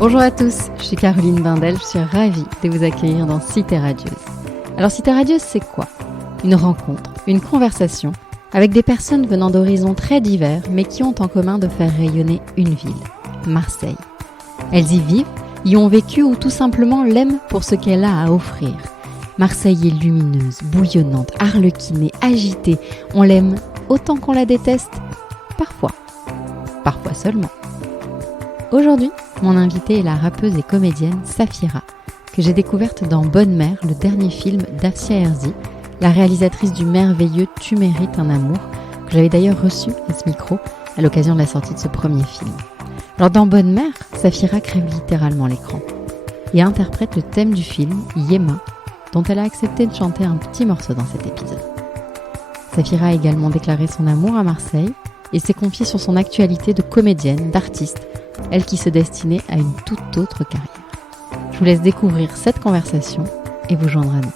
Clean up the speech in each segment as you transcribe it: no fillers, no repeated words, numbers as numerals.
Bonjour à tous, je suis Caroline Bindel, je suis ravie de vous accueillir dans Cité Radieuse. Alors Cité Radieuse, c'est quoi ? Une rencontre, une conversation avec des personnes venant d'horizons très divers mais qui ont en commun de faire rayonner une ville, Marseille. Elles y vivent, y ont vécu ou tout simplement l'aiment pour ce qu'elle a à offrir. Marseille est lumineuse, bouillonnante, arlequinée, agitée. On l'aime autant qu'on la déteste ? Parfois seulement. Aujourd'hui, mon invitée est la rappeuse et comédienne Safira, que j'ai découverte dans Bonne Mère, le dernier film d'Afsia Herzi, la réalisatrice du merveilleux Tu mérites un amour, que j'avais d'ailleurs reçu à ce micro à l'occasion de la sortie de ce premier film. Alors dans Bonne Mère, Safira crève littéralement l'écran et interprète le thème du film Yéma, dont elle a accepté de chanter un petit morceau dans cet épisode. Safira a également déclaré son amour à Marseille et s'est confiée sur son actualité de comédienne, d'artiste, elle qui se destinait à une toute autre carrière. Je vous laisse découvrir cette conversation et vous joindre à nous.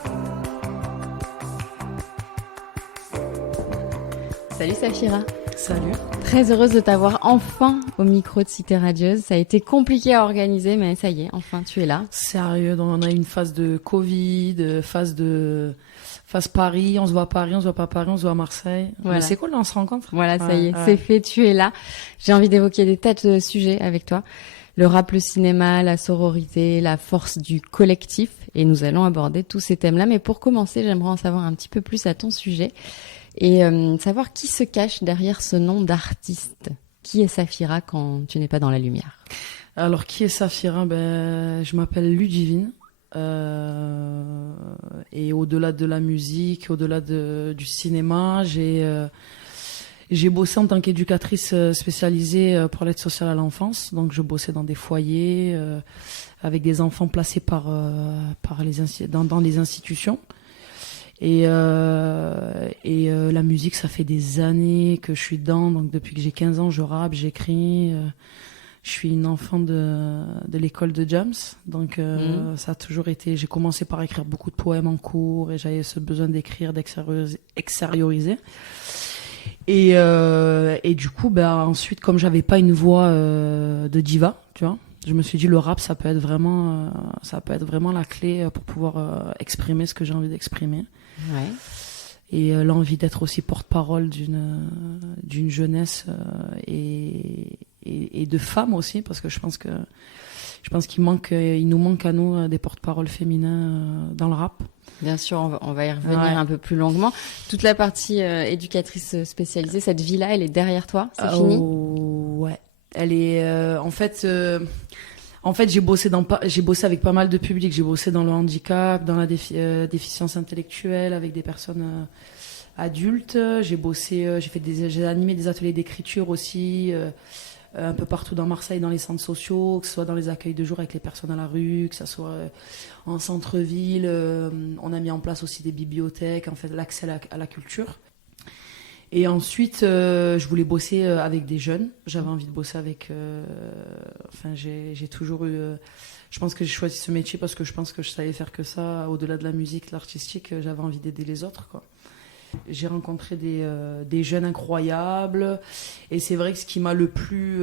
Salut Safira. Salut. Très heureuse de t'avoir enfin au micro de Cité Radieuse. Ça a été compliqué à organiser, mais ça y est, enfin tu es là. Sérieux, donc on a une phase de Covid, phase Paris, on se voit à Paris, on se voit pas à Paris, on se voit à Marseille. Voilà. Mais c'est cool, là, on se rencontre. Voilà, ça y est, c'est fait, tu es là. J'ai envie d'évoquer des tas de sujets avec toi. Le rap, le cinéma, la sororité, la force du collectif. Et nous allons aborder tous ces thèmes-là. Mais pour commencer, j'aimerais en savoir un petit peu plus à ton sujet. Et savoir qui se cache derrière ce nom d'artiste. Qui est Safira quand tu n'es pas dans la lumière ? Alors, qui est Safira ? Je m'appelle Ludivine. Et au-delà de la musique, au-delà du cinéma, j'ai bossé en tant qu'éducatrice spécialisée pour l'aide sociale à l'enfance. Donc je bossais dans des foyers avec des enfants placés dans les institutions. Et la musique, ça fait des années que je suis dedans. Donc depuis que j'ai 15 ans, je rappe, j'écris. Je suis une enfant de l'école de Jams, donc ça a toujours été. J'ai commencé par écrire beaucoup de poèmes en cours et j'avais ce besoin d'écrire, d'extérioriser. Et du coup, ensuite, comme j'avais pas une voix de diva, tu vois, je me suis dit le rap, ça peut être vraiment la clé pour pouvoir exprimer ce que j'ai envie d'exprimer. Ouais. Et l'envie d'être aussi porte-parole d'une jeunesse et de femmes aussi, parce que je pense qu'il nous manque à nous des porte-paroles féminins dans le rap. Bien sûr, on va y revenir un peu plus longuement. Toute la partie éducatrice spécialisée, cette vie-là, elle est derrière toi, c'est fini ? Ouais, elle est en fait j'ai bossé avec pas mal de publics. J'ai bossé dans le handicap, dans la déficience intellectuelle, avec des personnes adultes. J'ai animé des ateliers d'écriture aussi. Un peu partout dans Marseille, dans les centres sociaux, que ce soit dans les accueils de jour avec les personnes à la rue, que ce soit en centre-ville. On a mis en place aussi des bibliothèques, en fait, l'accès à la culture. Et ensuite, je voulais bosser avec des jeunes. J'avais envie de bosser avec... j'ai toujours eu... je pense que j'ai choisi ce métier parce que je pense que je savais faire que ça. Au-delà de la musique, l'artistique, j'avais envie d'aider les autres, quoi. J'ai rencontré des jeunes incroyables et c'est vrai que ce qui m'a le plus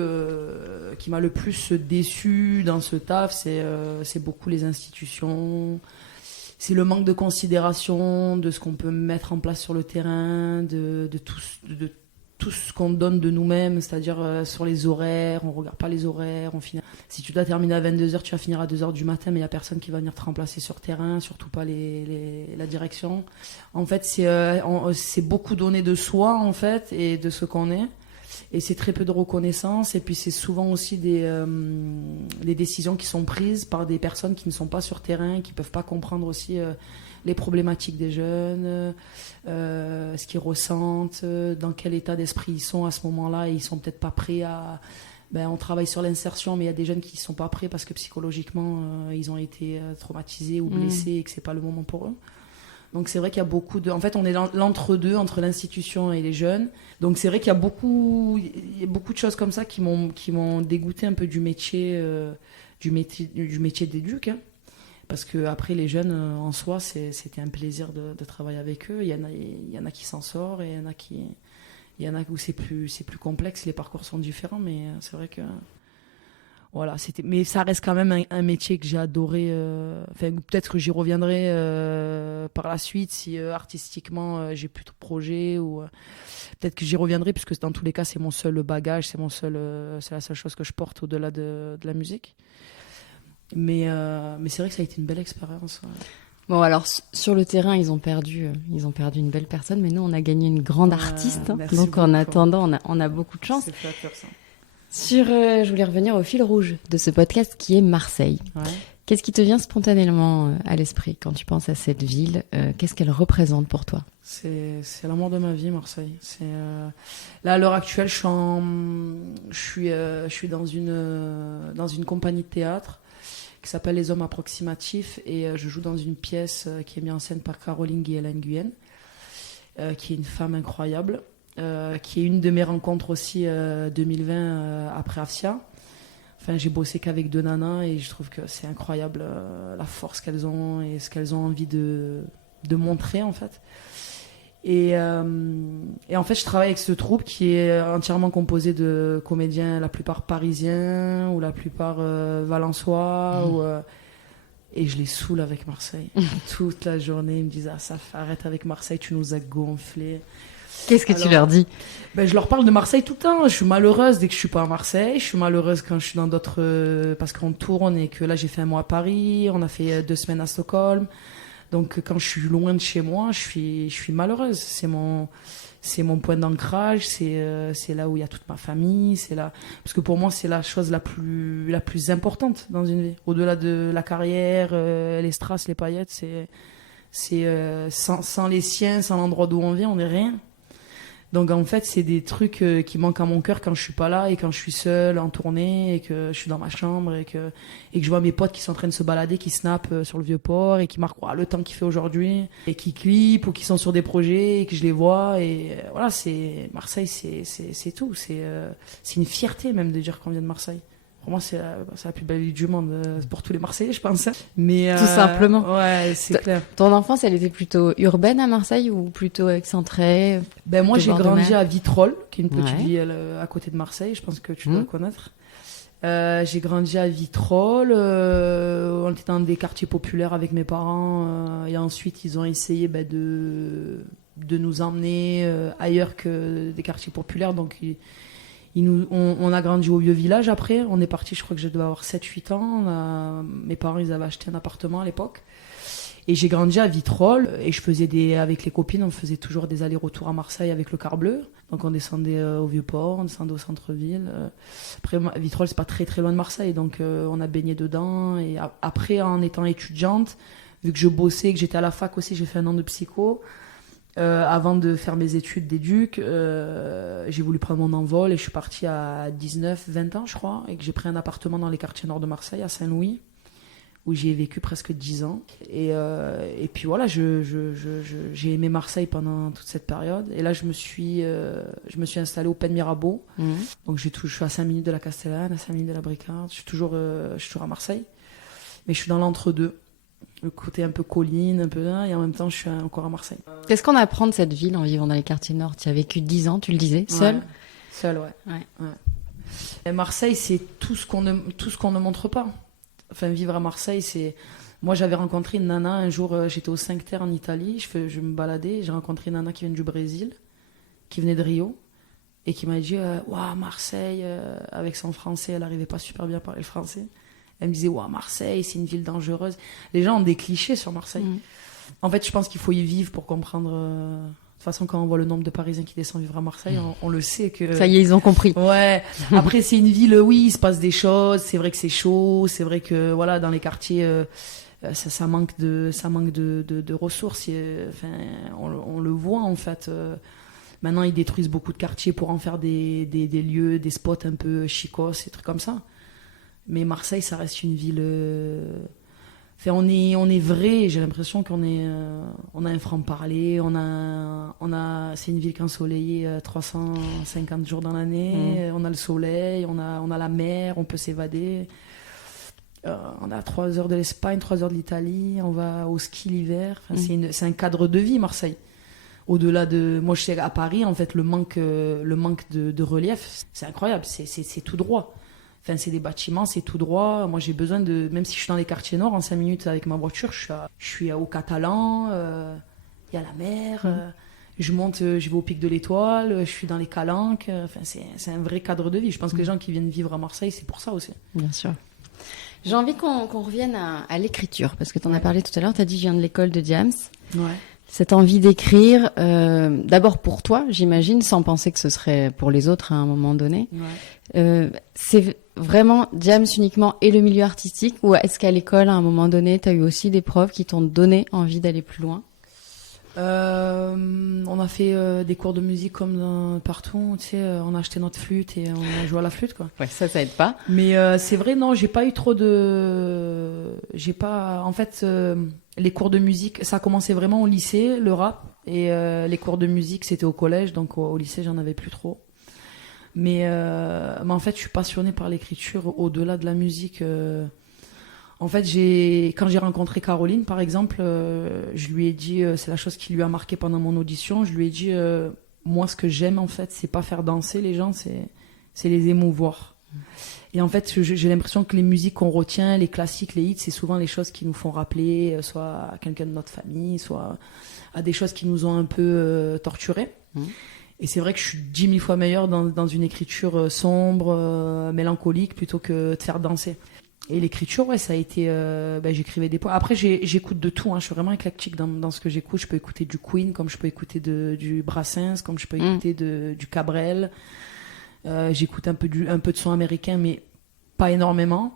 déçu dans ce taf, c'est beaucoup les institutions, c'est le manque de considération de ce qu'on peut mettre en place sur le terrain, de tout ce qu'on donne de nous-mêmes, c'est-à-dire sur les horaires, on regarde pas les horaires, si tu dois terminer à 22h, tu vas finir à 2h du matin, mais il y a personne qui va venir te remplacer sur terrain, surtout pas la direction. En fait, c'est beaucoup donné de soi, en fait, et de ce qu'on est, et c'est très peu de reconnaissance, et puis c'est souvent aussi des décisions qui sont prises par des personnes qui ne sont pas sur terrain, qui peuvent pas comprendre aussi les problématiques des jeunes, ce qu'ils ressentent, dans quel état d'esprit ils sont à ce moment-là, et ils sont peut-être pas prêts à... on travaille sur l'insertion, mais il y a des jeunes qui ne sont pas prêts parce que psychologiquement, ils ont été traumatisés ou blessés et que c'est pas le moment pour eux. Donc c'est vrai qu'il y a beaucoup de... En fait, on est dans l'entre-deux, entre l'institution et les jeunes. Donc c'est vrai qu'il y a beaucoup de choses comme ça qui m'ont dégoûté un peu du métier d'éduc, hein. Parce que après les jeunes en soi, c'était un plaisir de travailler avec eux. Il y en a qui s'en sortent et il y en a où c'est plus complexe, les parcours sont différents, mais c'est vrai que Voilà, mais ça reste quand même un métier que j'ai adoré. Peut-être que j'y reviendrai par la suite si artistiquement j'ai plus de projets ou peut-être que j'y reviendrai puisque dans tous les cas c'est mon seul bagage, c'est la seule chose que je porte au-delà de la musique. Mais c'est vrai que ça a été une belle expérience. Ouais. Bon, alors sur le terrain, ils ont perdu une belle personne, mais nous on a gagné une grande artiste. Donc beaucoup. En attendant, on a beaucoup de chance. C'est flatteur ça. Je voulais revenir au fil rouge de ce podcast qui est Marseille. Ouais. Qu'est-ce qui te vient spontanément à l'esprit quand tu penses à cette ville? Qu'est-ce qu'elle représente pour toi? C'est l'amour de ma vie, Marseille. Là, à l'heure actuelle, je suis dans une compagnie de théâtre qui s'appelle Les Hommes Approximatifs et je joue dans une pièce qui est mise en scène par Caroline Guillen, qui est une femme incroyable. Qui est une de mes rencontres aussi 2020 après Afsia. Enfin, j'ai bossé qu'avec 2 nanas et je trouve que c'est incroyable la force qu'elles ont et ce qu'elles ont envie de montrer en fait. Et en fait, je travaille avec ce troupe qui est entièrement composé de comédiens, la plupart parisiens ou la plupart valençois. Et je les saoule avec Marseille. Toute la journée, ils me disent « Ah, ça arrête avec Marseille, tu nous as gonflés. » Qu'est-ce que tu leur dis? Je leur parle de Marseille tout le temps. Je suis malheureuse dès que je suis pas à Marseille. Je suis malheureuse quand je suis dans d'autres... parce qu'on tourne et que là, j'ai fait un mois à Paris. On a fait 2 semaines à Stockholm. Donc, quand je suis loin de chez moi, je suis malheureuse. C'est mon point d'ancrage. C'est là où il y a toute ma famille. C'est là... Parce que pour moi, c'est la chose la plus importante dans une vie. Au-delà de la carrière, les strass, les paillettes, sans les siens, sans l'endroit d'où on vient, on n'est rien. Donc en fait, c'est des trucs qui manquent à mon cœur quand je suis pas là et quand je suis seule en tournée et que je suis dans ma chambre et que je vois mes potes qui sont en train de se balader, qui snappent sur le Vieux-Port et qui marquent le temps qu'il fait aujourd'hui et qui clippent ou qui sont sur des projets et que je les vois et voilà, c'est Marseille, c'est tout, c'est une fierté même de dire qu'on vient de Marseille. Pour moi, c'est la plus belle ville du monde pour tous les Marseillais, je pense. Mais tout simplement. Ouais, c'est clair. Ton enfance, elle était plutôt urbaine à Marseille ou plutôt excentrée? Moi, j'ai grandi à Vitrolles, qui est une petite ville à côté de Marseille. Je pense que tu dois le connaître. J'ai grandi à Vitrolles. On était dans des quartiers populaires avec mes parents. Et ensuite, ils ont essayé de nous emmener ailleurs que des quartiers populaires. Donc, on a grandi au vieux village après. On est parti, je crois que je devais avoir 7-8 ans. Mes parents, ils avaient acheté un appartement à l'époque. Et j'ai grandi à Vitrolles. Et je faisais avec les copines, on faisait toujours des allers-retours à Marseille avec le car bleu. Donc on descendait au Vieux-Port, on descendait au centre-ville. Après, Vitrolles, c'est pas très très loin de Marseille. Donc on a baigné dedans. Et après, en étant étudiante, vu que je bossais, que j'étais à la fac aussi, j'ai fait 1 an de psycho. Avant de faire mes études d'éduc, j'ai voulu prendre mon envol et je suis partie à 19-20 ans, je crois, et que j'ai pris un appartement dans les quartiers nord de Marseille, à Saint-Louis, où j'y ai vécu presque 10 ans. Et puis voilà, j'ai aimé Marseille pendant toute cette période. Et là, je me suis installée au Pen Mirabeau. Donc je suis à 5 minutes de la Castellane, à 5 minutes de la Bricarde. Je suis toujours à Marseille, mais je suis dans l'entre-deux. Le côté un peu colline, un peu là, et en même temps, je suis encore à Marseille. Qu'est-ce qu'on apprend de cette ville en vivant dans les quartiers nord? Tu as vécu 10 ans, tu le disais, seule? Ouais. Seule, ouais. Et Marseille, c'est tout ce qu'on ne montre pas. Enfin, vivre à Marseille, c'est... Moi, j'avais rencontré une nana, un jour, j'étais au 5 Terre en Italie, je me baladais, j'ai rencontré une nana qui vient du Brésil, qui venait de Rio, et qui m'a dit « Waouh, Marseille !» Avec son français, elle n'arrivait pas super bien à parler le français. Elle me disait, Marseille, c'est une ville dangereuse. Les gens ont des clichés sur Marseille. En fait, je pense qu'il faut y vivre pour comprendre. De toute façon, quand on voit le nombre de Parisiens qui descendent vivre à Marseille, on le sait que... Ça y est, ils ont compris. Ouais. Après, c'est une ville, oui, il se passe des choses. C'est vrai que c'est chaud. C'est vrai que, voilà, dans les quartiers, ça manque de ressources. On le voit, en fait. Maintenant, ils détruisent beaucoup de quartiers pour en faire des lieux, des spots un peu chicos, des trucs comme ça. Mais Marseille, ça reste une ville... on est vrai, j'ai l'impression qu'on on a un franc-parler, c'est une ville qui est ensoleillée 350 jours dans l'année, on a le soleil, on a la mer, on peut s'évader. On a 3 heures de l'Espagne, 3 heures de l'Italie, on va au ski l'hiver. C'est un cadre de vie, Marseille. Au-delà de... Moi, je sais qu'à Paris, en fait, le manque de relief, c'est incroyable, c'est tout droit. Enfin, c'est des bâtiments, c'est tout droit. Moi, j'ai besoin de... Même si je suis dans les quartiers nord, en 5 minutes avec ma voiture, je suis au Catalan, il y a la mer, je monte, je vais au Pic de l'Étoile, je suis dans les Calanques. Enfin, c'est un vrai cadre de vie. Je pense que les gens qui viennent vivre à Marseille, c'est pour ça aussi. Bien sûr. J'ai envie qu'on revienne à l'écriture, parce que tu en as parlé tout à l'heure, tu as dit je viens de l'école de Diams. Ouais. Cette envie d'écrire, d'abord pour toi, j'imagine, sans penser que ce serait pour les autres à un moment donné. Ouais. C'est vraiment Diams uniquement et le milieu artistique, ou est-ce qu'à l'école, à un moment donné, tu as eu aussi des profs qui t'ont donné envie d'aller plus loin? On a fait des cours de musique comme partout, tu sais, on a acheté notre flûte et on a joué à la flûte, quoi. Ouais, ça aide pas. Mais c'est vrai, non, j'ai pas eu trop en fait, les cours de musique, ça a commencé vraiment au lycée, le rap, et les cours de musique, c'était au collège, donc au lycée, j'en avais plus trop. Mais en fait, je suis passionnée par l'écriture au-delà de la musique. En fait, quand j'ai rencontré Caroline, par exemple, je lui ai dit, c'est la chose qui lui a marqué pendant mon audition, je lui ai dit, moi, ce que j'aime, en fait, c'est pas faire danser les gens, c'est les émouvoir. Et en fait, j'ai l'impression que les musiques qu'on retient, les classiques, les hits, c'est souvent les choses qui nous font rappeler, soit à quelqu'un de notre famille, soit à des choses qui nous ont un peu torturés. Et c'est vrai que je suis 10 000 fois meilleure dans une écriture sombre, mélancolique, plutôt que de faire danser. Et l'écriture, ouais, ça a été... j'écrivais des poèmes. Après, j'écoute de tout. Hein. Je suis vraiment éclectique dans ce que j'écoute. Je peux écouter du Queen, comme je peux écouter du Brassens, comme je peux écouter du Cabrel. J'écoute un peu de son américain, mais pas énormément,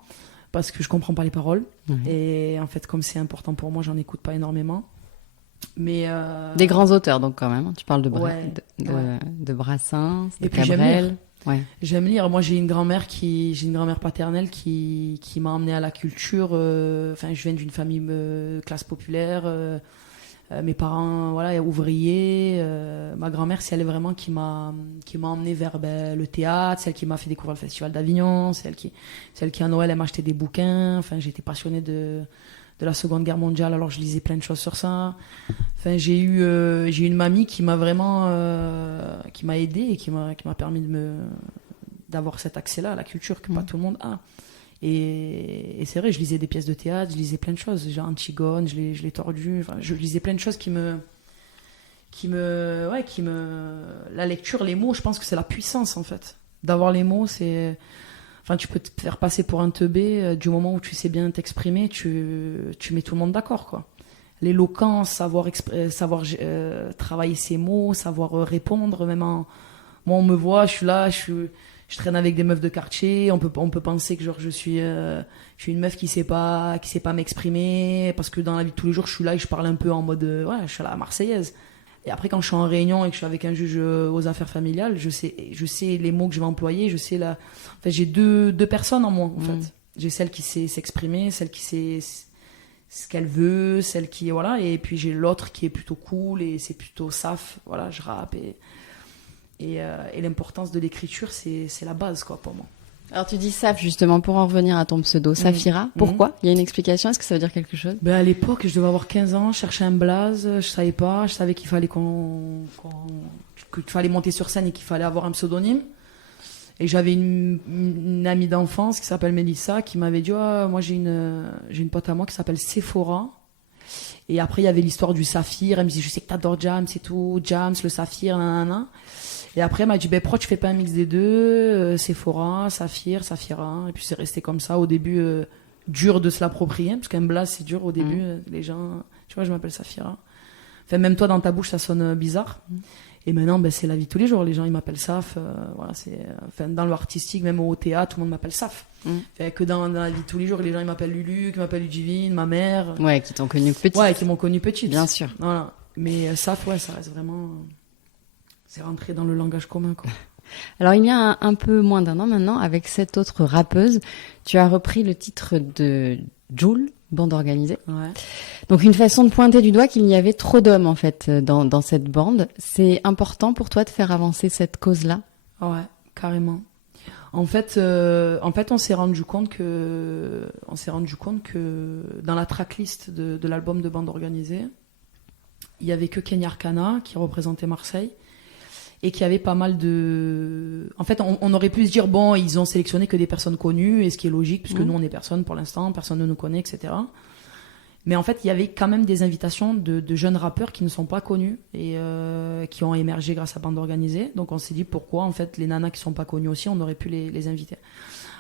parce que je comprends pas les paroles. Et en fait, comme c'est important pour moi, j'en écoute pas énormément. Mais des grands auteurs, donc, quand même. Tu parles de Brassens, de Cabrel. Ouais. J'aime lire. Moi, j'ai une grand-mère paternelle qui m'a emmenée à la culture. Enfin, je viens d'une famille classe populaire. Mes parents, voilà, ouvriers. Ma grand-mère, c'est elle vraiment qui m'a emmenée vers le théâtre, celle qui m'a fait découvrir le Festival d'Avignon, celle qui à Noël elle m'a acheté des bouquins. Enfin, j'étais passionnée de la Seconde Guerre mondiale, alors je lisais plein de choses sur ça. Enfin, j'ai eu une mamie qui m'a vraiment qui m'a aidée et qui m'a permis d'avoir cet accès-là à la culture que pas tout le monde a. Et c'est vrai, je lisais des pièces de théâtre, je lisais plein de choses, genre Antigone, je l'ai tordu. Enfin, je lisais plein de choses la lecture, les mots, je pense que c'est la puissance en fait. D'avoir les mots, c'est... Enfin, tu peux te faire passer pour un teubé du moment où tu sais bien t'exprimer, tu mets tout le monde d'accord, quoi. L'éloquence, savoir travailler ses mots, savoir répondre, moi on me voit, je suis là, je traîne avec des meufs de quartier, on peut penser que genre je suis une meuf qui sait pas m'exprimer, parce que dans la vie de tous les jours, je suis là et je parle un peu en mode je suis à la marseillaise. Et après, quand je suis en réunion et que je suis avec un juge aux affaires familiales, je sais les mots que je vais employer, en fait, j'ai deux personnes en moi, en fait. J'ai celle qui sait s'exprimer, celle qui sait ce qu'elle veut, celle qui, voilà, et puis j'ai l'autre qui est plutôt cool et c'est plutôt saf, voilà, je rappe et l'importance de l'écriture, c'est la base, quoi, pour moi. Alors tu dis Saf, justement, pour en revenir à ton pseudo, Safira. Pourquoi ? Il y a une explication ? Est-ce que ça veut dire quelque chose ? À l'époque, je devais avoir 15 ans, je cherchais un blaze, je savais pas, je savais qu'il fallait qu'il fallait monter sur scène et qu'il fallait avoir un pseudonyme. Et j'avais une amie d'enfance qui s'appelle Mélissa qui m'avait dit moi j'ai une pote à moi qui s'appelle Sephora. Et après il y avait l'histoire du saphir, elle me dit je sais que t'adores Jams et tout, Jams, le saphir, nanana. Et après, elle m'a dit, pourquoi tu fais pas un mix des deux, Sephora, Saphir, Saphira. Et puis c'est resté comme ça. Au début, dur de se l'approprier, parce qu'un blaze, c'est dur au début. Les gens, tu vois, je m'appelle Saphira. Enfin, même toi, dans ta bouche, ça sonne bizarre. Et maintenant, c'est la vie de tous les jours. Les gens, ils m'appellent Saf. Voilà, dans le artistique, même au théâtre, tout le monde m'appelle Saf. Fait que dans la vie de tous les jours, les gens, ils m'appellent Lulu, qui m'appellent Ludivine, ma mère. Ouais, qui t'ont connue petite. Ouais, qui m'ont connue petite. Bien sûr. Voilà. Mais Saf, ouais, ça reste vraiment... C'est rentré dans le langage commun, quoi. Alors, il y a un peu moins d'un an maintenant, avec cette autre rappeuse, tu as repris le titre de Jul, bande organisée. Ouais. Donc, une façon de pointer du doigt qu'il y avait trop d'hommes, en fait, dans cette bande. C'est important pour toi de faire avancer cette cause-là ? Ouais, carrément. En fait, on s'est rendu compte que dans la tracklist de l'album de bande organisée, il y avait que Kenya Arcana qui représentait Marseille. et qu'il y avait pas mal de... En fait, on aurait pu se dire, bon, ils ont sélectionné que des personnes connues, et ce qui est logique, puisque nous, on est personne pour l'instant, personne ne nous connaît, etc. Mais en fait, il y avait quand même des invitations de jeunes rappeurs qui ne sont pas connus et qui ont émergé grâce à Bande Organisée. Donc on s'est dit pourquoi, en fait, les nanas qui sont pas connues aussi, on aurait pu les inviter.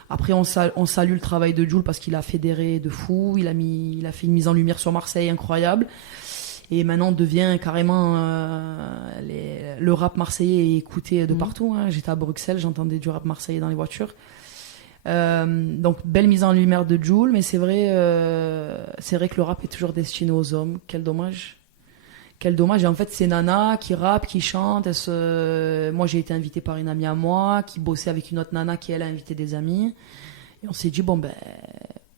Après, on salue le travail de Jul parce qu'il a fédéré de fou, il a fait une mise en lumière sur Marseille incroyable. Et maintenant, on devient carrément le rap marseillais est écouté de partout. Hein. J'étais à Bruxelles, j'entendais du rap marseillais dans les voitures. Donc belle mise en lumière de Jul, mais c'est vrai que le rap est toujours destiné aux hommes. Quel dommage. Et en fait, c'est Nana qui rappe, qui chante. Moi, j'ai été invitée par une amie à moi qui bossait avec une autre Nana qui elle a invité des amis. Et on s'est dit bon ben,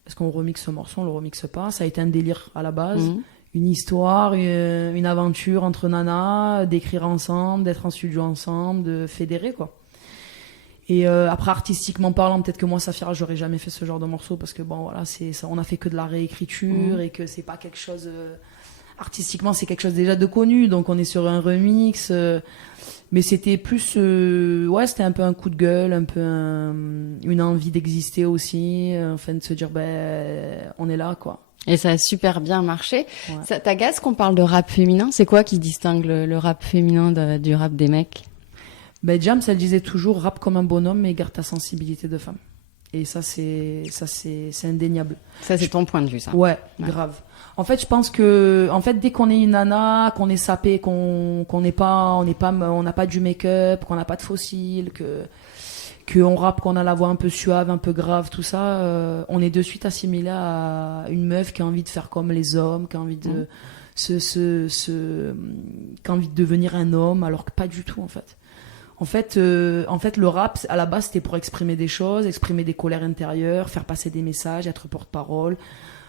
est-ce qu'on remixe ce morceau, on le remixe pas. Ça a été un délire à la base. Une histoire, une aventure entre nanas, d'écrire ensemble, d'être en studio ensemble, de fédérer quoi. Et après, artistiquement parlant, peut-être que moi, Safira, j'aurais jamais fait ce genre de morceau parce que bon, voilà, on a fait que de la réécriture et que c'est pas quelque chose. Artistiquement, c'est quelque chose déjà de connu, donc on est sur un remix. Mais c'était plus, c'était un peu un coup de gueule, un peu une envie d'exister aussi, enfin de se dire, ben, on est là, quoi. Et ça a super bien marché. Ouais. Ça t'agace qu'on parle de rap féminin? C'est quoi qui distingue le rap féminin du rap des mecs? Ben, Jams, elle disait toujours rappe comme un bonhomme mais garde ta sensibilité de femme. Et ça c'est indéniable. Ça c'est ton point de vue, ça. Ouais, grave. En fait, je pense que dès qu'on est une nana, qu'on est sapé, qu'on n'a pas du make-up, qu'on n'a pas de fossiles, que on rappe, qu'on a la voix un peu suave, un peu grave, tout ça, on est de suite assimilé à une meuf qui a envie de faire comme les hommes, qui a envie de qui a envie de devenir un homme, alors que pas du tout en fait. En fait, le rap, à la base, c'était pour exprimer des choses, exprimer des colères intérieures, faire passer des messages, être porte-parole.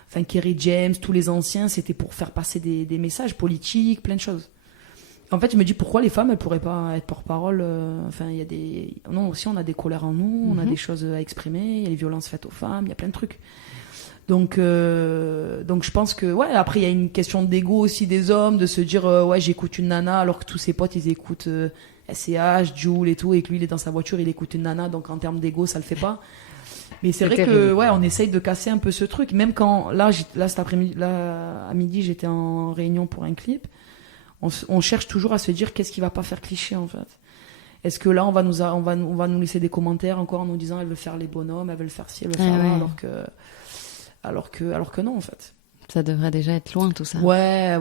Enfin, Kerry James, tous les anciens, c'était pour faire passer des messages politiques, plein de choses. En fait, je me dis, pourquoi les femmes, elles pourraient pas être porte-parole? Enfin, il y a non, aussi, on a des colères en nous, on a des choses à exprimer, il y a les violences faites aux femmes, il y a plein de trucs. Donc je pense que, ouais, après, il y a une question d'ego aussi des hommes, de se dire, ouais, j'écoute une nana, alors que tous ses potes, ils écoutent SCH, Jul et tout, et que lui, il est dans sa voiture, il écoute une nana, donc en termes d'ego, ça le fait pas. Mais c'est vrai que, ouais, on essaye de casser un peu ce truc. Même quand, là cet après-midi, à midi, j'étais en réunion pour un clip. On cherche toujours à se dire qu'est-ce qui va pas faire cliché, en fait. Est-ce que là, on va nous laisser des commentaires encore en nous disant, elle veut faire les bonhommes, elle veut le faire ci, elle veut faire là, alors que non, en fait. Ça devrait déjà être loin, tout ça. Ouais.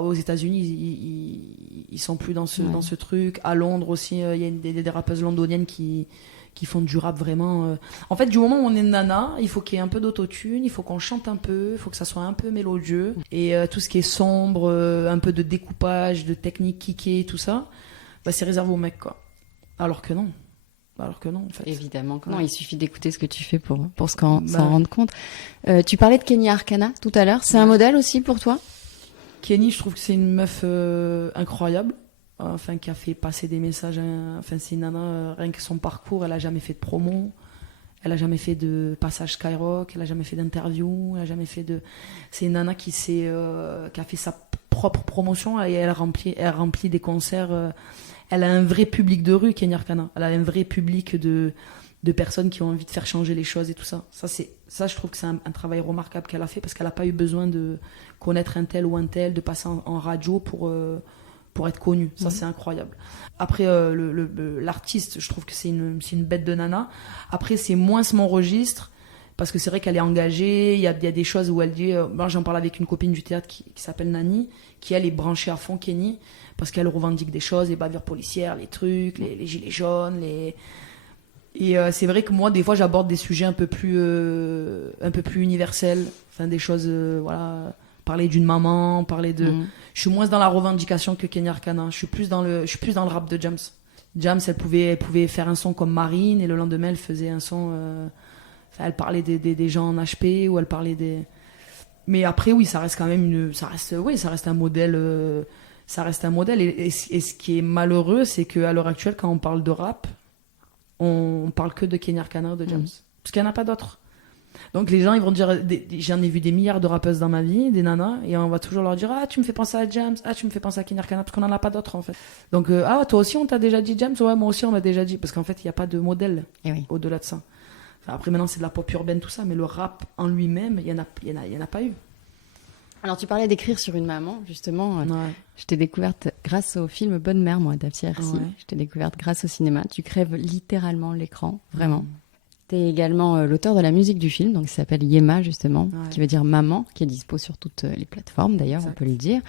Aux États-Unis, ils sont plus dans ce truc. À Londres aussi, il y a des rappeuses londoniennes qui font du rap vraiment. En fait, du moment où on est nana, il faut qu'il y ait un peu d'autotune, il faut qu'on chante un peu, il faut que ça soit un peu mélodieux. Et tout ce qui est sombre, un peu de découpage, de technique kické, tout ça, bah, c'est réservé aux mecs, quoi. Alors que non, en fait. Évidemment que non, il suffit d'écouter ce que tu fais pour s'en rendre compte. Tu parlais de Kenny Arcana tout à l'heure, c'est un modèle aussi pour toi? Kenny, je trouve que c'est une meuf incroyable, enfin qui a fait passer des messages, enfin c'est une nana, rien que son parcours, elle a jamais fait de promo, elle a jamais fait de passage Skyrock, elle a jamais fait d'interview, elle a jamais fait de... C'est une nana qui a fait sa propre promotion et elle remplit des concerts. Elle a un vrai public de rue, Kenny Arcana. Elle a un vrai public de personnes qui ont envie de faire changer les choses et tout ça. Ça, je trouve que c'est un travail remarquable qu'elle a fait parce qu'elle n'a pas eu besoin de connaître un tel ou un tel, de passer en radio pour être connue. Ça, c'est incroyable. Après, l'artiste, je trouve que c'est une bête de nana. Après, c'est moins mon registre parce que c'est vrai qu'elle est engagée. Il y a des choses où elle dit... moi, j'en parle avec une copine du théâtre qui s'appelle Nani, qui, elle, est branchée à fond Kenny parce qu'elle revendique des choses, les bavures policières, les trucs, les gilets jaunes, Et c'est vrai que moi, des fois, j'aborde des sujets un peu plus universels, enfin des choses, voilà, parler d'une maman, parler de. Je suis moins dans la revendication que Kenny Arcana. Je suis plus dans le rap de Jams. Jams, elle pouvait faire un son comme Marine et le lendemain, elle faisait un son. Elle parlait des gens en HP ou elle parlait des. Mais après, oui, ça reste quand même ça reste un modèle. Ça reste un modèle. Et ce qui est malheureux, c'est qu'à l'heure actuelle, quand on parle de rap, on parle que de Kenny Arcana, de Jams. Parce qu'il n'y en a pas d'autres. Donc les gens, ils vont dire, j'en ai vu des milliards de rappeuses dans ma vie, des nanas, et on va toujours leur dire, ah, tu me fais penser à James, ah, tu me fais penser à Kinder Kana, parce qu'on n'en a pas d'autres, en fait. Donc, ah, toi aussi, on t'a déjà dit James? Ouais, moi aussi, on m'a déjà dit, parce qu'en fait, il n'y a pas de modèle au-delà de ça. Enfin, après, maintenant, c'est de la pop urbaine, tout ça, mais le rap en lui-même, il y en a pas eu. Alors, tu parlais d'écrire sur une maman, justement. Ouais. Je t'ai découverte grâce au film Bonne Mère, moi, d'Afsia Hersi. Ouais. Je t'ai découverte grâce au cinéma. Tu crèves littéralement l'écran, vraiment. Tu es également l'auteur de la musique du film, donc ça s'appelle Yema, justement, qui veut dire maman, qui est dispo sur toutes les plateformes, d'ailleurs, on peut le dire.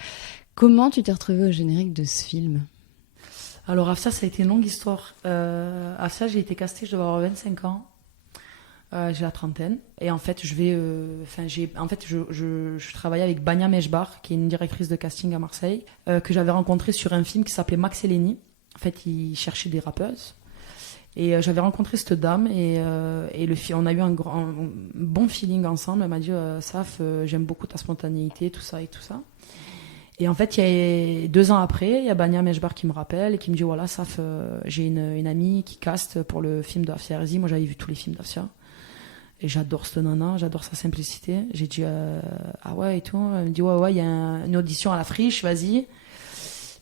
Comment tu t'es retrouvée au générique de ce film? Alors, Afsa, ça a été une longue histoire. Afsa, j'ai été castée, je devais avoir 25 ans. J'ai la trentaine. Et en fait, je travaillais avec Bania Mejbar, qui est une directrice de casting à Marseille, que j'avais rencontrée sur un film qui s'appelait Max et Lenny. En fait, il cherchait des rappeuses. Et j'avais rencontré cette dame et on a eu un bon feeling ensemble. Elle m'a dit Saf, j'aime beaucoup ta spontanéité, tout ça et tout ça. Et en fait, 2 ans après, il y a Bania Mejbar qui me rappelle et qui me dit voilà, Saf, j'ai une amie qui caste pour le film d'Afsia Hersi. Moi, j'avais vu tous les films d'Afsia. Et j'adore cette nana, j'adore sa simplicité. J'ai dit ah ouais et tout. Elle me dit ouais, il y a une audition à la Friche, vas-y.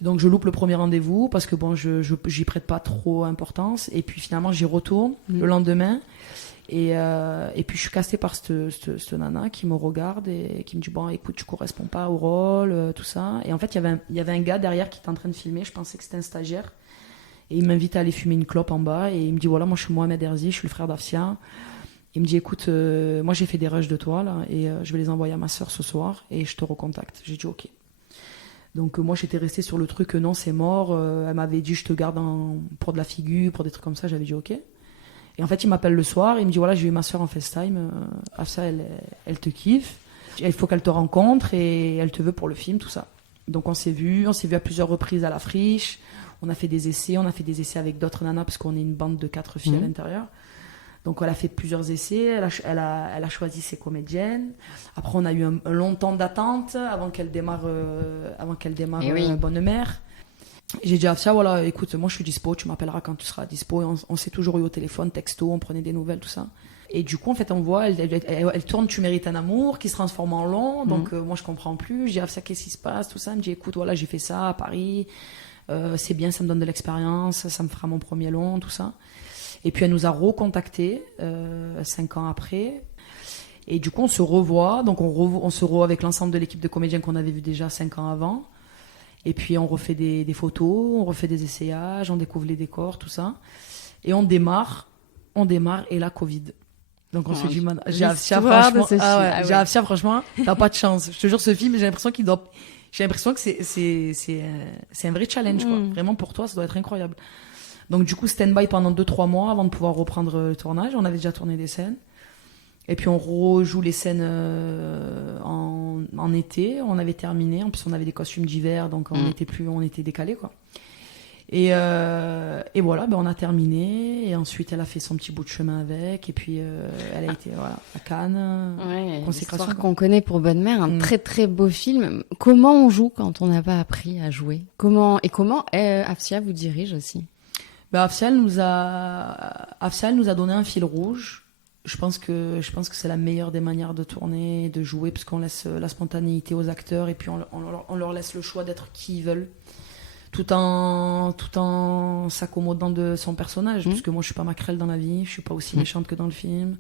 Donc je loupe le premier rendez-vous parce que bon, j'y prête pas trop importance. Et puis finalement j'y retourne le lendemain. Et puis je suis castée par cette nana qui me regarde et qui me dit bon écoute, tu corresponds pas au rôle, tout ça. Et en fait il y avait un gars derrière qui était en train de filmer. Je pensais que c'était un stagiaire. Et il m'invite à aller fumer une clope en bas. Et il me dit voilà, moi je suis Mohamed Hersi, je suis le frère d'Afsia. Il me dit écoute, moi j'ai fait des rushs de toi là et je vais les envoyer à ma sœur ce soir et je te recontacte. J'ai dit ok. Donc moi j'étais restée sur le truc non c'est mort. Elle m'avait dit je te garde pour de la figure, pour des trucs comme ça. J'avais dit ok. Et en fait il m'appelle le soir, il me dit voilà j'ai eu ma sœur en FaceTime. Afsa elle te kiffe. Il faut qu'elle te rencontre et elle te veut pour le film tout ça. Donc on s'est vu à plusieurs reprises à la Friche. On a fait des essais avec d'autres nanas parce qu'on est une bande de 4 filles à l'intérieur. Donc elle a fait plusieurs essais, elle a choisi ses comédiennes. Après on a eu un long temps d'attente avant qu'elle démarre Bonne Mère. J'ai dit à Afsia voilà écoute moi je suis dispo, tu m'appelleras quand tu seras dispo. Et on s'est toujours eu au téléphone, texto, on prenait des nouvelles tout ça. Et du coup en fait on voit elle tourne Tu mérites un amour qui se transforme en long. Donc moi je comprends plus. J'ai dit Afsia qu'est-ce qui se passe tout ça. Elle me dit écoute voilà j'ai fait ça à Paris, c'est bien, ça me donne de l'expérience, ça me fera mon premier long tout ça. Et puis elle nous a recontactés 5 ans après. Et du coup, on se revoit. Donc on se revoit avec l'ensemble de l'équipe de comédiens qu'on avait vu déjà 5 ans avant. Et puis on refait des photos, on refait des essayages, on découvre les décors, tout ça. Et on démarre et la Covid. Donc on s'est dit, j'ai Afsia franchement, t'as pas de chance. Je te jure, ce film, j'ai l'impression que c'est un vrai challenge, quoi. Vraiment pour toi, ça doit être incroyable. Donc du coup, stand-by pendant 2-3 mois avant de pouvoir reprendre le tournage. On avait déjà tourné des scènes. Et puis on rejoue les scènes en été. On avait terminé. En plus, on avait des costumes d'hiver, donc on était décalés, quoi. Et voilà, on a terminé. Et ensuite, elle a fait son petit bout de chemin avec. Et puis, elle a été à Cannes. Ouais, l'histoire qu'on connaît pour Bonne Mère, un très très beau film. Comment on joue quand on n'a pas appris à jouer? Comment Afsia vous dirige aussi? Afsia nous a donné un fil rouge. Je pense que c'est la meilleure des manières de tourner, de jouer, parce qu'on laisse la spontanéité aux acteurs et puis on leur laisse le choix d'être qui ils veulent, tout en s'accommodant de son personnage. Parce que moi, je suis pas maquerelle dans la vie, je suis pas aussi méchante que dans le film.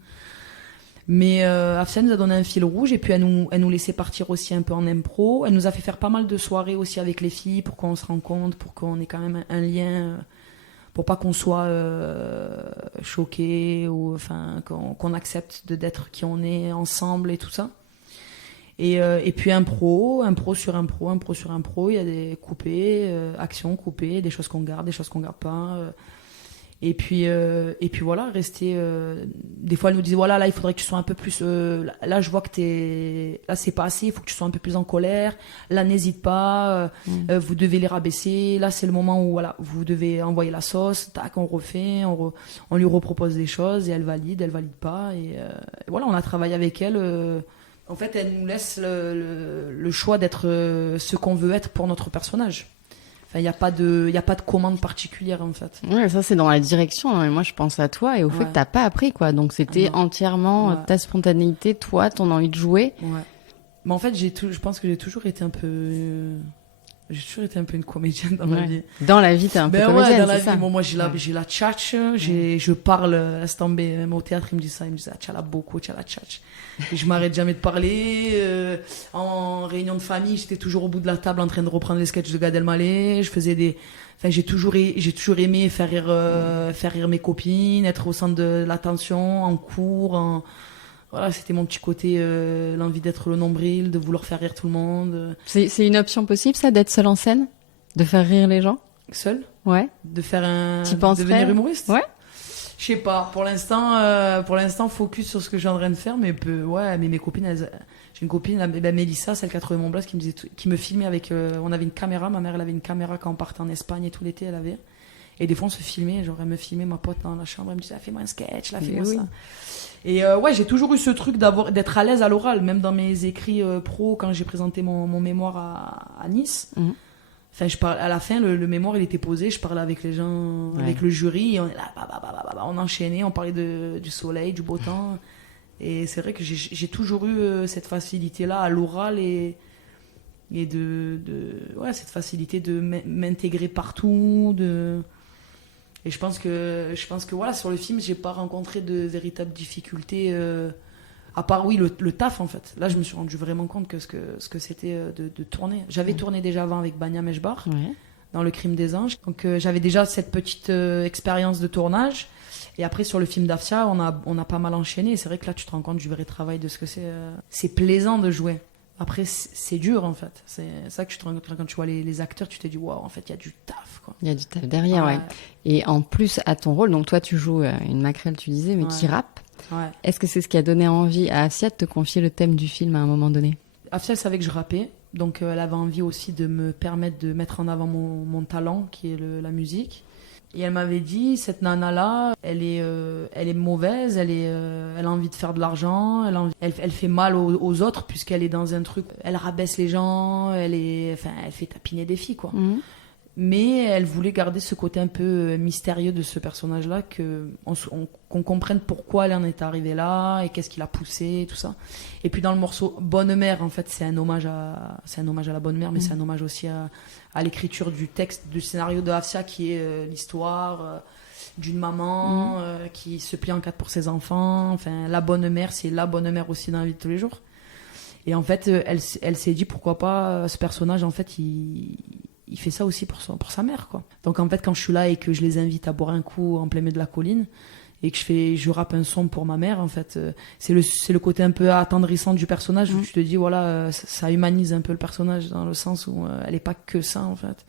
Mais Afsia nous a donné un fil rouge et puis elle nous laissait partir aussi un peu en impro. Elle nous a fait faire pas mal de soirées aussi avec les filles pour qu'on se rencontre, pour qu'on ait quand même un lien. Pour pas qu'on soit choqué ou enfin qu'on accepte d'être qui on est ensemble et tout ça. Et puis impro sur impro, il y a des coupés, actions coupées, des choses qu'on garde pas. Et puis voilà, rester. Des fois, elle nous disait voilà, là, il faudrait que tu sois un peu plus. Là, je vois que là, c'est pas assez. Il faut que tu sois un peu plus en colère. Là, n'hésite pas. Vous devez les rabaisser. Là, c'est le moment où voilà, vous devez envoyer la sauce. Tac, on refait. On lui repropose des choses et elle valide pas. Et voilà, on a travaillé avec elle. En fait, elle nous laisse le choix d'être ce qu'on veut être pour notre personnage. Enfin, il n'y a pas de commande particulière, en fait. Ouais, ça, c'est dans la direction. Hein. Et moi, je pense à toi et au fait que t'as pas appris, quoi. Donc, c'était entièrement ta spontanéité, toi, ton envie de jouer. Ouais. Mais en fait, je pense que j'ai toujours été un peu... J'ai toujours été un peu une comédienne dans ma vie. Dans la vie, t'es un peu comédienne, dans la c'est ça. vie. Bon, moi, j'ai la tchatch, je parle, laisse tomber. Même au théâtre, ils me disent ça. Ils me disent, ah, tu as la beaucoup, tu as la tchatch. Et je m'arrête jamais de parler. En réunion de famille, j'étais toujours au bout de la table en train de reprendre les sketchs de Gad Elmaleh. Enfin, j'ai toujours aimé faire rire mes copines, être au centre de l'attention, en cours, Voilà, c'était mon petit côté, l'envie d'être le nombril, de vouloir faire rire tout le monde. C'est une option possible, ça, d'être seule en scène? De faire rire les gens? Seul? Ouais. De faire devenir humoriste? Ouais. Je sais pas. Pour l'instant, focus sur ce que j'ai en train de faire, mais mes copines, j'ai une copine, Mélissa, celle qui a trouvé mon blast, qui me filmait avec, on avait une caméra, ma mère, elle avait une caméra quand on partait en Espagne et tout l'été, elle avait. Et des fois, on se filmait, genre, elle me filmait, ma pote dans la chambre, elle me disait, ah, fais-moi un sketch, là, fais-moi ça. Et j'ai toujours eu ce truc d'être à l'aise à l'oral, même dans mes écrits pro, quand j'ai présenté mon mémoire à Nice. Mmh. Enfin, à la fin, le mémoire, il était posé, je parlais avec les gens, avec le jury, et on est là, on enchaînait, on parlait du soleil, du beau temps. Et c'est vrai que j'ai toujours eu cette facilité-là à l'oral et cette facilité de m'intégrer partout, Et je pense que voilà, sur le film, j'ai pas rencontré de véritables difficultés, à part, oui, le taf, en fait. Là, je me suis rendu vraiment compte que ce que c'était de tourner. J'avais tourné déjà avant avec Bania Meshbar, dans Le Crime des Anges. Donc, j'avais déjà cette petite expérience de tournage. Et après, sur le film d'Afsia, on a pas mal enchaîné. Et c'est vrai que là, tu te rends compte du vrai travail de ce que c'est. C'est plaisant de jouer. Après, c'est dur, en fait. C'est ça que tu te rends compte quand tu vois les acteurs, tu te dis, waouh, en fait, il y a du taf, quoi. Il y a du taf derrière, ouais. Et en plus, à ton rôle, donc toi, tu joues une maquerelle, tu disais, mais qui rappe. Ouais. Est-ce que c'est ce qui a donné envie à Afsia de te confier le thème du film à un moment donné? Afsia, elle savait que je rappais. Donc, elle avait envie aussi de me permettre de mettre en avant mon talent, qui est la musique. Et elle m'avait dit, cette nana-là, elle est mauvaise, elle a envie de faire de l'argent, elle fait mal aux autres puisqu'elle est dans un truc, elle rabaisse les gens, elle fait tapiner des filles, quoi. Mmh. Mais elle voulait garder ce côté un peu mystérieux de ce personnage-là, qu'on comprenne pourquoi elle en est arrivée là et qu'est-ce qui l'a poussée et tout ça. Et puis dans le morceau Bonne Mère, en fait, c'est un hommage à la Bonne Mère, mais c'est un hommage aussi à l'écriture du texte, du scénario de Afsia, qui est l'histoire d'une maman qui se plie en quatre pour ses enfants. Enfin, la Bonne Mère, c'est la bonne mère aussi dans la vie de tous les jours. Et en fait, elle s'est dit pourquoi pas, ce personnage, en fait, il fait ça aussi pour sa mère, quoi. Donc en fait, quand je suis là et que je les invite à boire un coup en plein milieu de la colline et que je rappe un son pour ma mère, en fait, c'est le côté un peu attendrissant du personnage où tu te dis, voilà, ça humanise un peu le personnage dans le sens où elle est pas que ça, en fait.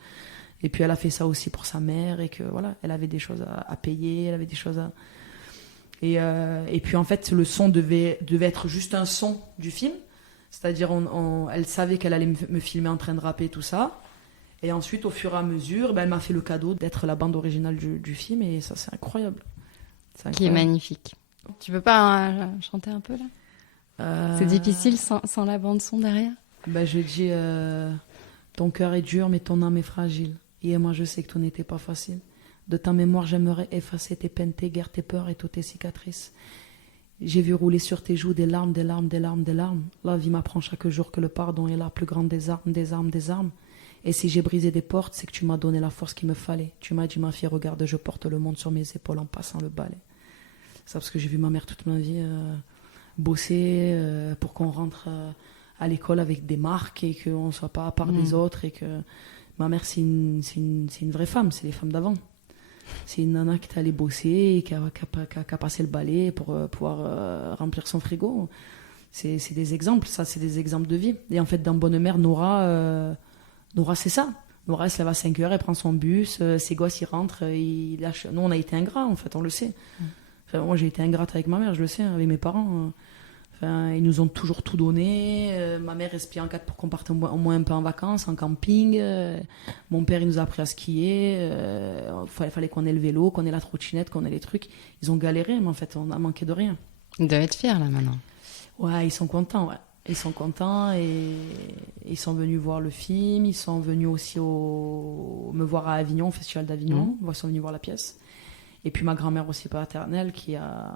Et puis elle a fait ça aussi pour sa mère et que voilà, elle avait des choses à payer, elle avait des choses à... Et puis en fait, le son devait être juste un son du film, c'est-à-dire elle savait qu'elle allait me filmer en train de rapper, tout ça. Et ensuite, au fur et à mesure, elle m'a fait le cadeau d'être la bande originale du film. Et ça, c'est incroyable. Qui est magnifique. Tu peux pas chanter un peu, là C'est difficile sans la bande-son derrière? Je dis, ton cœur est dur, mais ton âme est fragile. Et moi, je sais que tout n'était pas facile. De ta mémoire, j'aimerais effacer tes peines, tes guerres, tes peurs et toutes tes cicatrices. J'ai vu rouler sur tes joues des larmes, des larmes, des larmes, des larmes. La vie m'apprend chaque jour que le pardon est la plus grande des armes, des armes, des armes. Et si j'ai brisé des portes, c'est que tu m'as donné la force qu'il me fallait. Tu m'as dit, ma fille, regarde, je porte le monde sur mes épaules en passant le balai. Ça, parce que j'ai vu ma mère toute ma vie bosser pour qu'on rentre à l'école avec des marques et qu'on ne soit pas à part des autres. Et que ma mère, c'est une vraie femme, c'est les femmes d'avant. C'est une nana qui est allée bosser et qui a passé le balai pour pouvoir remplir son frigo. C'est des exemples, ça, c'est des exemples de vie. Et en fait, dans Bonne Mère, Nora, c'est ça. Nora, elle se lève à 5h, elle prend son bus, ses gosses, ils rentrent, ils lâchent. Nous, on a été ingrats, en fait, on le sait. Enfin, moi, j'ai été ingrate avec ma mère, je le sais, avec mes parents. Enfin, ils nous ont toujours tout donné. Ma mère respire en quatre pour qu'on parte au moins un peu en vacances, en camping. Mon père, il nous a appris à skier. Fallait qu'on ait le vélo, qu'on ait la trottinette, qu'on ait les trucs. Ils ont galéré, mais en fait, on a manqué de rien. Ils doivent être fiers, là, maintenant. Ouais, ils sont contents, ouais. Ils sont contents et ils sont venus voir le film. Ils sont venus aussi me voir à Avignon, au Festival d'Avignon. Ils sont venus voir la pièce. Et puis ma grand-mère aussi paternelle qui a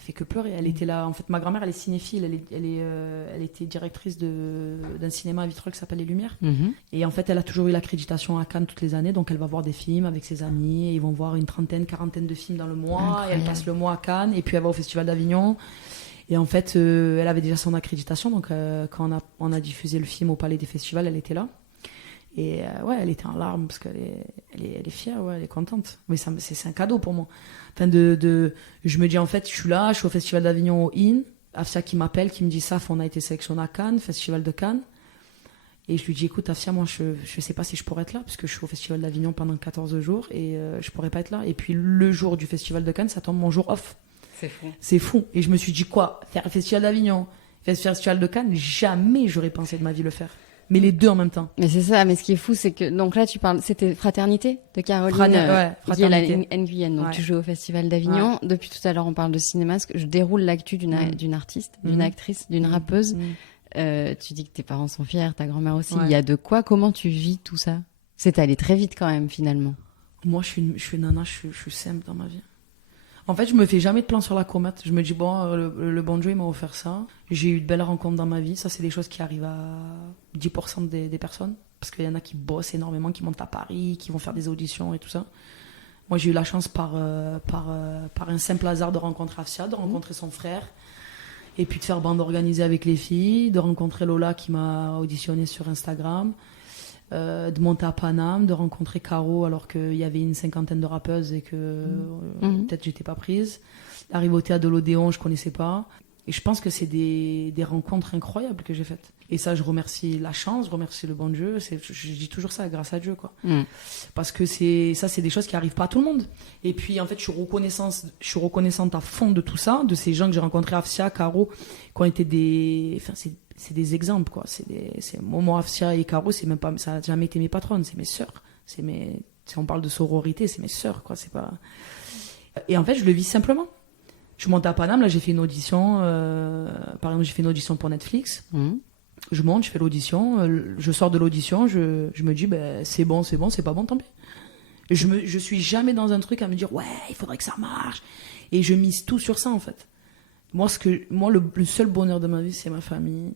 fait que pleurer. Elle était là. En fait, ma grand-mère, elle est cinéphile. Elle était directrice d'un cinéma à Vitrolles qui s'appelle Les Lumières. Et en fait, elle a toujours eu l'accréditation à Cannes toutes les années. Donc, elle va voir des films avec ses amis. Et ils vont voir une trentaine, quarantaine de films dans le mois. Incroyable. Et elle passe le mois à Cannes. Et puis, elle va au Festival d'Avignon. Et en fait, elle avait déjà son accréditation. Donc, quand on a diffusé le film au Palais des Festivals, elle était là. Et ouais, elle était en larmes parce qu'elle est fière, ouais, elle est contente. Mais c'est un cadeau pour moi. Enfin, je me dis, en fait, je suis au Festival d'Avignon au IN. Afsia qui m'appelle, qui me dit, Saf, on a été sélectionné à Cannes, Festival de Cannes. Et je lui dis, écoute, Afsia, moi, je sais pas si je pourrais être là, parce que je suis au Festival d'Avignon pendant 14 jours et je pourrais pas être là. Et puis, le jour du Festival de Cannes, ça tombe mon jour off. C'est fou. Et je me suis dit, quoi, faire le Festival d'Avignon, faire le Festival de Cannes, jamais j'aurais pensé de ma vie le faire. Mais les deux en même temps. Mais c'est ça, mais ce qui est fou, c'est que, donc là, tu parles, c'était Fraternité de Caroline, Fraternité. qui est la Guyenne. Donc tu joues au Festival d'Avignon. Ouais. Depuis tout à l'heure, on parle de cinéma, parce que je déroule l'actu d'une artiste, d'une actrice, d'une rappeuse. Tu dis que tes parents sont fiers, ta grand-mère aussi. Il y a de quoi? Comment tu vis tout ça? C'est allé très vite quand même, finalement. Moi, je suis nana, je suis simple dans ma vie. En fait, je me fais jamais de plan sur la comète. Je me dis, bon, le bon Dieu, il m'a offert ça. J'ai eu de belles rencontres dans ma vie. Ça, c'est des choses qui arrivent à 10% des personnes. Parce qu'il y en a qui bossent énormément, qui montent à Paris, qui vont faire des auditions et tout ça. Moi, j'ai eu la chance par un simple hasard de rencontrer Afsia, de rencontrer son frère. Et puis de faire bande organisée avec les filles, de rencontrer Lola qui m'a auditionné sur Instagram. De monter à Paname, de rencontrer Caro alors qu'il y avait une cinquantaine de rappeuses et que peut-être j'étais pas prise. D'arriver au théâtre de l'Odéon, je connaissais pas. Et je pense que c'est des rencontres incroyables que j'ai faites. Et ça, je remercie la chance, je remercie le bon Dieu. Je dis toujours ça, grâce à Dieu, quoi. Parce que c'est des choses qui arrivent pas à tout le monde. Et puis, en fait, je suis reconnaissante à fond de tout ça, de ces gens que j'ai rencontrés, Afsia, Caro, qui ont été c'est des exemples, quoi. C'est Momo, Afsia et Caro, c'est même pas, ça n'a jamais été mes patronnes, c'est mes sœurs. Si on parle de sororité, c'est mes sœurs, quoi. C'est pas. Et en fait, je le vis simplement. Je monte à Paname, là, j'ai fait une audition. Par exemple, j'ai fait une audition pour Netflix. Je monte, je fais l'audition. Je sors de l'audition, je me dis, ben, c'est bon, c'est pas bon, tant pis. Je suis jamais dans un truc à me dire, ouais, il faudrait que ça marche. Et je mise tout sur ça, en fait. Moi, le seul bonheur de ma vie, c'est ma famille,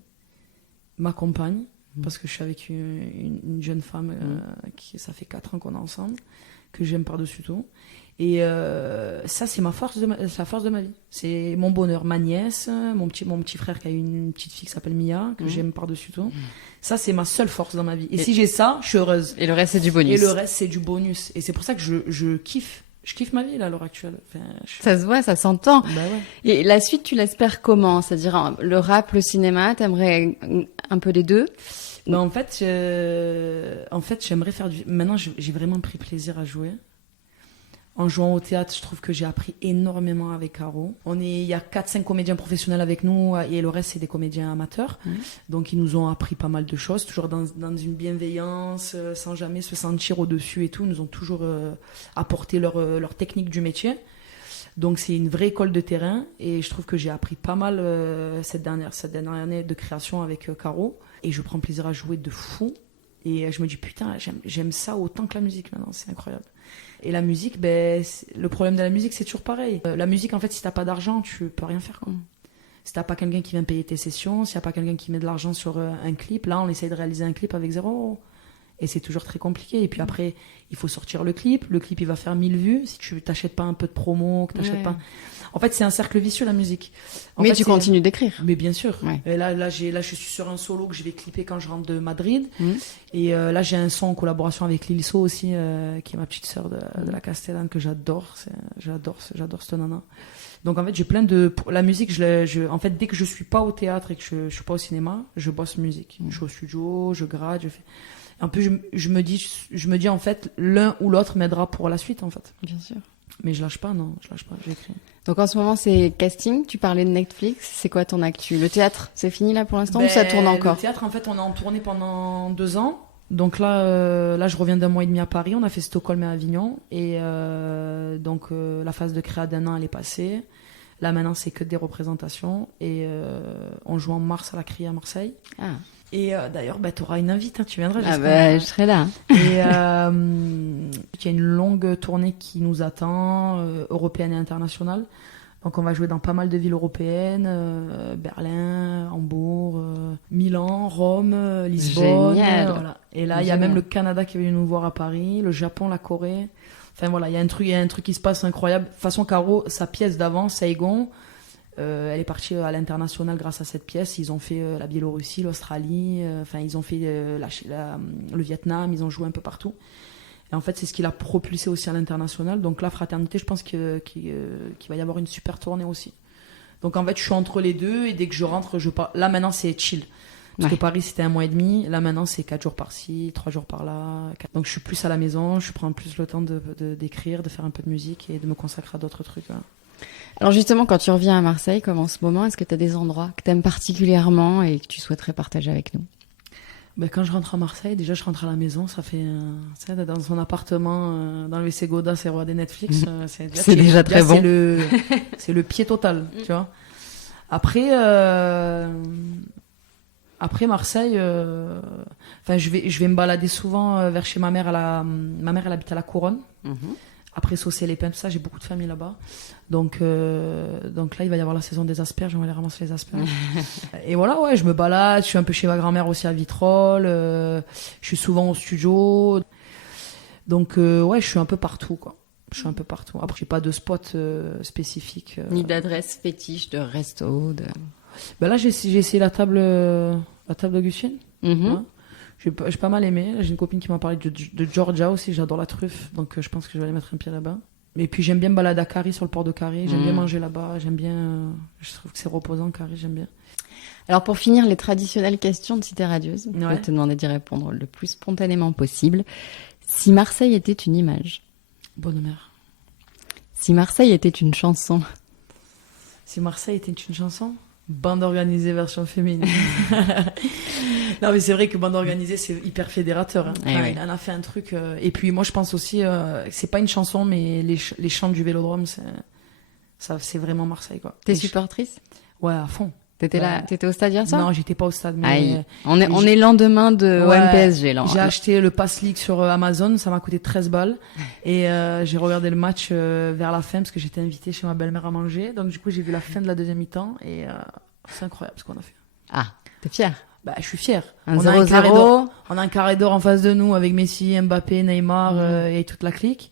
ma compagne, parce que je suis avec une jeune femme ça fait 4 ans qu'on est ensemble, que j'aime par-dessus tout. Et ça, c'est la force de ma vie. C'est mon bonheur. Ma nièce, mon petit frère qui a une petite fille qui s'appelle Mia, que j'aime par-dessus tout. Ça, c'est ma seule force dans ma vie. Et si j'ai ça, je suis heureuse. Et le reste, c'est du bonus. Et le reste, c'est du bonus. Et c'est pour ça que je kiffe. Je kiffe ma vie là, à l'heure actuelle. Enfin, Ça se voit, ça s'entend. Bah ouais. Et la suite, tu l'espères comment? C'est-à-dire le rap, le cinéma, t'aimerais un peu les deux? Bah en fait, j'aimerais faire du. Maintenant, j'ai vraiment pris plaisir à jouer. En jouant au théâtre, je trouve que j'ai appris énormément avec Caro. Il y a 4-5 comédiens professionnels avec nous et le reste, c'est des comédiens amateurs. Donc, ils nous ont appris pas mal de choses, toujours dans une bienveillance, sans jamais se sentir au-dessus et tout. Ils nous ont toujours apporté leur technique du métier. Donc, c'est une vraie école de terrain et je trouve que j'ai appris pas mal cette dernière année de création avec Caro. Et je prends plaisir à jouer de fou. Et je me dis, putain, j'aime ça autant que la musique maintenant, c'est incroyable. Et la musique, le problème de la musique, c'est toujours pareil. La musique, en fait, si t'as pas d'argent, tu peux rien faire, quoi. Si t'as pas quelqu'un qui vient payer tes sessions, s'il y a pas quelqu'un qui met de l'argent sur un clip, là, on essaye de réaliser un clip avec 0 €. Et c'est toujours très compliqué. Et puis après, il faut sortir le clip. Le clip, il va faire 1000 vues. Si tu t'achètes pas un peu de promo, que t'achètes pas... En fait, c'est un cercle vicieux, la musique. Mais tu continues d'écrire. Mais bien sûr. Ouais. Et là, je suis sur un solo que je vais clipper quand je rentre de Madrid. Et là, j'ai un son en collaboration avec Lil So aussi, qui est ma petite sœur de la Castellane, que j'adore. J'adore cette nana. Donc, en fait, j'ai plein de... La musique, en fait, dès que je suis pas au théâtre et que je suis pas au cinéma, je bosse musique. Je suis au studio, je grade, je fais... Un peu, je me dis, en fait, l'un ou l'autre m'aidera pour la suite, en fait. Bien sûr. Mais je lâche pas, j'écris. Donc en ce moment, c'est casting. Tu parlais de Netflix. C'est quoi ton actu? Le théâtre, c'est fini là pour l'instant ou ça tourne encore? Le théâtre, en fait, on est en tournée pendant 2 ans. Donc là, je reviens d'1 mois et demi à Paris. On a fait Stockholm et Avignon. Et donc, la phase de créa d'1 an, elle est passée. Là, maintenant, c'est que des représentations. Et on joue en mars à la CRI à Marseille. Ah. Et d'ailleurs, tu auras une invite, hein, tu viendras. Ah bah, je serai là. Et il y a une longue tournée qui nous attend, européenne et internationale. Donc on va jouer dans pas mal de villes européennes, Berlin, Hambourg, Milan, Rome, Lisbonne. Voilà. Et là, il y a même le Canada qui est venu nous voir à Paris, le Japon, la Corée. Enfin voilà, il y a un truc qui se passe incroyable. De toute façon, Caro, sa pièce d'avant, Saigon, elle est partie à l'international grâce à cette pièce. Ils ont fait la Biélorussie, l'Australie, ils ont fait le Vietnam, ils ont joué un peu partout. Et en fait, c'est ce qui l'a propulsé aussi à l'international. Donc la Fraternité, je pense qu'il va y avoir une super tournée aussi. Donc en fait, je suis entre les deux et dès que je rentre, là maintenant, c'est chill. Parce que Paris, c'était 1 mois et demi. Là maintenant, c'est 4 jours par-ci, 3 jours par-là. Donc je suis plus à la maison, je prends plus le temps d'écrire, de faire un peu de musique et de me consacrer à d'autres trucs. Hein. Alors justement, quand tu reviens à Marseille, comme en ce moment, est-ce que tu as des endroits que tu aimes particulièrement et que tu souhaiterais partager avec nous ? Quand je rentre à Marseille, déjà je rentre à la maison, ça fait dans son appartement, dans le WC Goda, c'est roi des Netflix. C'est déjà très bon. C'est le pied total, tu vois. Après Marseille, je vais me balader souvent vers chez ma mère. Ma mère, elle habite à la Couronne. Après Saucé-les-Pins, tout ça, j'ai beaucoup de famille là-bas. Donc là, il va y avoir la saison des asperges, on va aller ramasser les asperges. Et voilà, ouais, je me balade, je suis un peu chez ma grand-mère aussi à Vitrolles, je suis souvent au studio. Donc ouais, je suis un peu partout, quoi. Je suis un peu partout. Après, j'ai pas de spot spécifique. Ni d'adresse fétiche de resto, de... Là, j'ai essayé la table d'Augustine. Ouais. J'ai pas mal aimé. J'ai une copine qui m'a parlé de Georgia aussi. J'adore la truffe. Donc, je pense que je vais aller mettre un pied là-bas. Et puis, j'aime bien me balader à Carré, sur le port de Carré. J'aime bien manger là-bas. J'aime bien... je trouve que c'est reposant, Carré. J'aime bien. Alors, pour finir, les traditionnelles questions de Cité Radieuse. Je vais te demander d'y répondre le plus spontanément possible. Si Marseille était une image. Bonne mère. Si Marseille était une chanson. Si Marseille était une chanson. Bande organisée version féminine. Non, mais c'est vrai que bande organisée, c'est hyper fédérateur. Hein. Il en a fait un truc. Et puis moi, je pense aussi, c'est pas une chanson, mais les chants du Vélodrome, c'est vraiment Marseille, quoi. T'es supportrice ? Ouais, à fond. T'étais là, t'étais au stade hier soir ? Non, j'étais pas au stade. Mais on est lendemain de OM-PSG. Là. J'ai acheté le Pass League sur Amazon, ça m'a coûté 13 balles. Et j'ai regardé le match vers la fin parce que j'étais invitée chez ma belle-mère à manger. Donc du coup, j'ai vu la fin de la deuxième mi-temps et c'est incroyable ce qu'on a fait. Ah, t'es fière ? Je suis fière. On a un carré d'or en face de nous avec Messi, Mbappé, Neymar et toute la clique.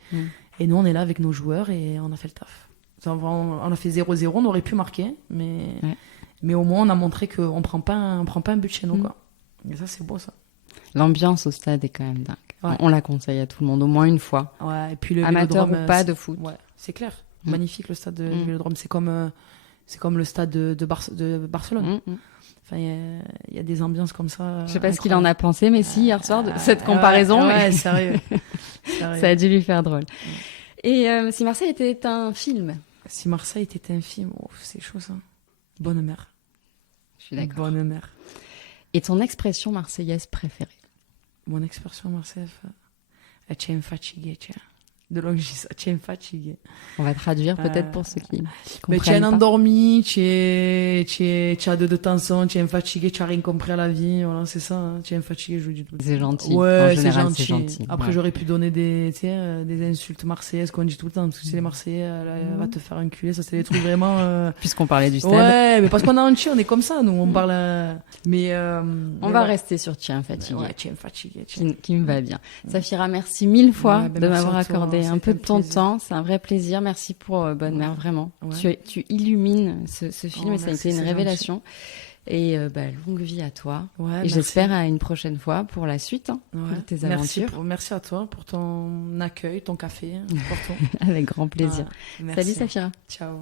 Et nous, on est là avec nos joueurs et on a fait le taf. On a fait 0-0, on aurait pu marquer, mais au moins on a montré qu'on prend pas un but chez nous, quoi. Et ça, c'est beau, ça. L'ambiance au stade est quand même dingue. Ouais. On la conseille à tout le monde, au moins une fois. Ouais, et puis le amateur Vélodrome, ou pas de foot. Ouais, c'est clair. Magnifique le stade du Vélodrome. C'est comme le stade de Barcelone. Enfin, il y a des ambiances comme ça. Je sais pas ce qu'il en a pensé, mais si, hier soir, de cette comparaison. Ouais, sérieux. Ça a dû lui faire drôle. Et si Marseille était un film ? Si Marseille était un film, c'est chaud, ça. Bonne mère. Je suis d'accord. Bonne mère. Et ton expression marseillaise préférée ? Mon expression marseillaise, c'è fatigué, tiens. De longis, c'è fatigué. On va traduire peut-être pour ceux qui comprennent c'è pas. endormi, c'è de tension, c'è fatigué, c'è rien compris à la vie, voilà, c'est ça, hein. C'è fatigué, je vous dis tout. C'est gentil. Ouais, en général, c'est gentil. Après, j'aurais pu donner des insultes marseillaises qu'on dit tout le temps, parce que c'est les Marseillais, elle va te faire enculer, ça c'est des trucs vraiment... Puisqu'on parlait du stade. Ouais, mais parce qu'on est entier, on est comme ça, nous, on parle... Mais... on va rester sur Tiens fatigué. Ouais, Tiens fatigué. Qui me va bien. Safira, merci 1000 fois de merci m'avoir à toi, accordé un peu de ton plaisir. temps. C'est un vrai plaisir. Merci pour Bonne Mère, vraiment. Ouais. Tu illumines ce film et ça a été une révélation. Gentil. Et longue vie à toi. Ouais, et j'espère à une prochaine fois pour la suite de tes aventures. Merci à toi pour ton accueil, ton café. Avec grand plaisir. Salut Safira. Ciao.